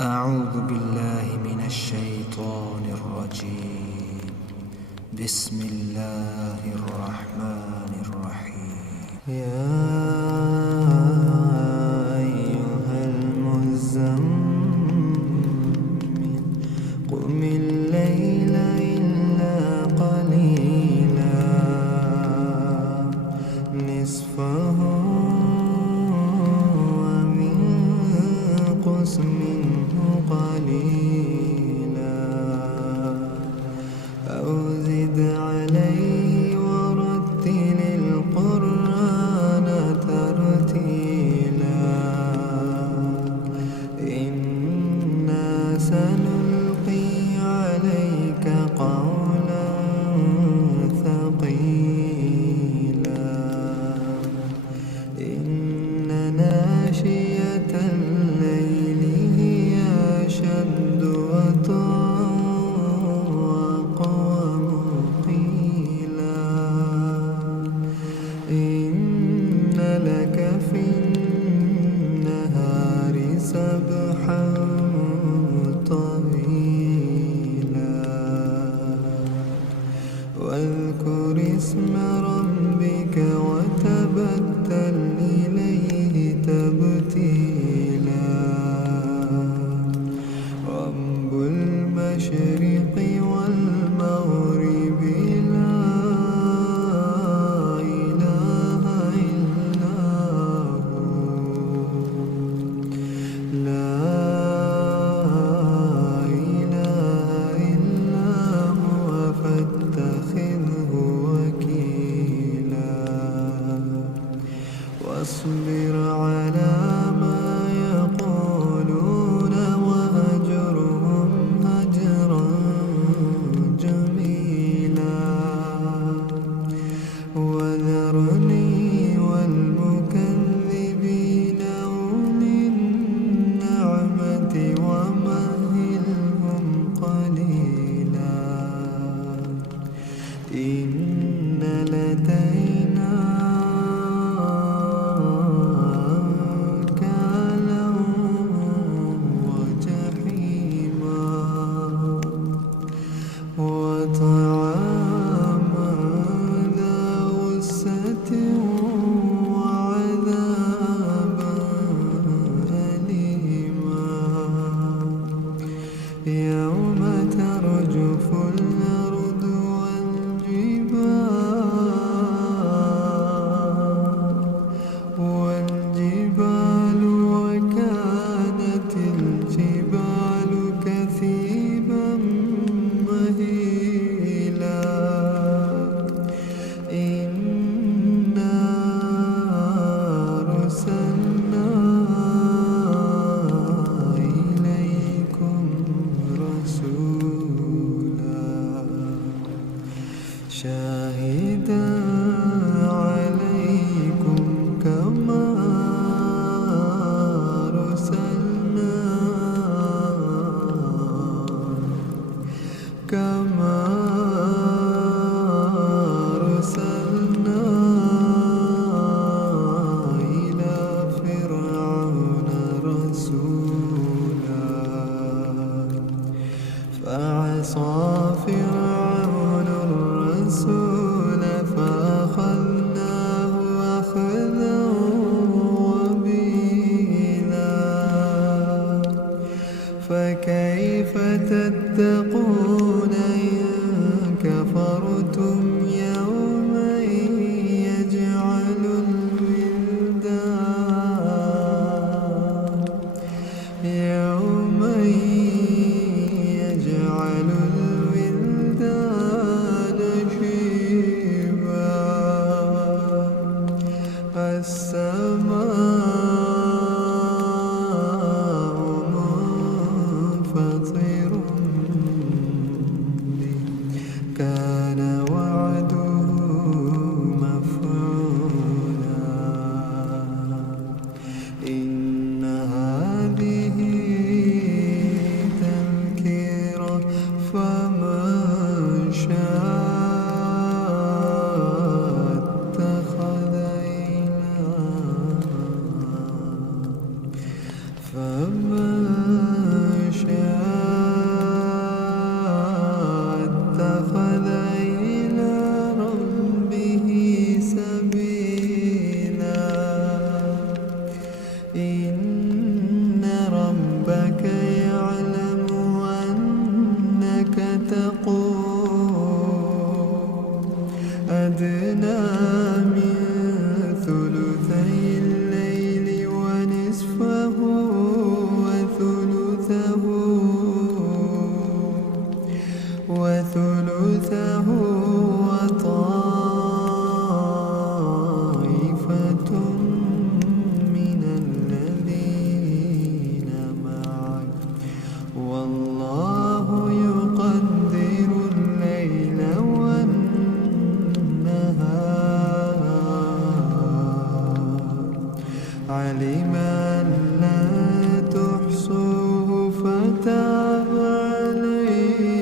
أعوذ بالله من الشيطان الرجيم. بسم الله الرحمن الرحيم. يا أيها المزمل قم الليل إلا قليلا نصفه وانقص منه قليلا أو زد عليه ورتل القرآن ترتيلا إنا سنلقي عليك قولا ثقيلا إن ناشئة الليل هي أشد وطئا وأقوم قيلا إن لك في النهار سبحا طويلا واذكر اسم ربك وتبتل إليه تبتيلا رب المشرق والمغرب لا إله إلا هو لا إله إلا هو فاتخذه وكيلا واصبر على ما يقولون وهجرهم هجرا جميلا وذرني والمكذبين أولي النعمة ومهلهم قليلا إن لدينا أنكالا وجحيما وطعاما ذا غصة وعذابا أليما يوم ترجف الأرض والجبال وكانت الجبال كثيبا مهيلا إنا أرسلنا إليكم رسولا شاهدا عليكم كما أرسلنا إلى فرعون رسولا فعصى فرعون الرسول فأخذناه أخذا وبيلا فكيف تتقون إن كفرتم يوما يجعل الولدان شيبا السماء منفطر به كان وعده مفعولا إن هذه والله يقدر الليل والنهار علم أن لا تحصوه فتاب عليكم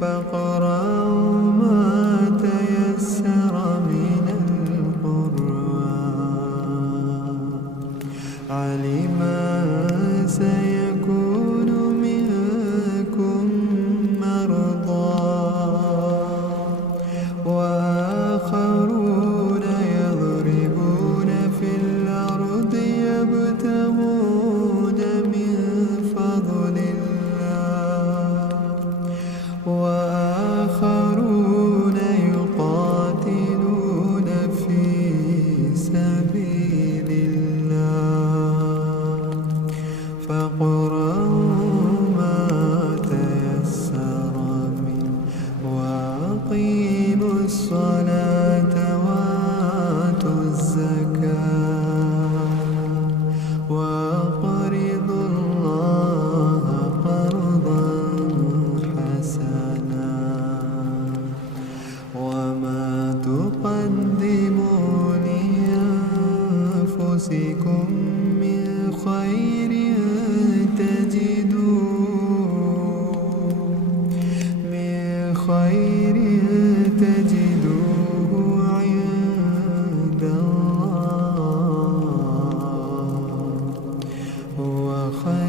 فاقرأوا ما تيسر من القرآن علم سيكون منكم مرضى وآخرون يضربون في الأرض يبتغون من فضل الله وآخرون يقاتلون في سبيل الله فاقرأوا ما تيسر منه وأقيموا الصلاة وآتوا الزكاة وأقرضوا الله قرضا حسنا وما تقدموا لأنفسكم من خير تجدوه عند الله هو خير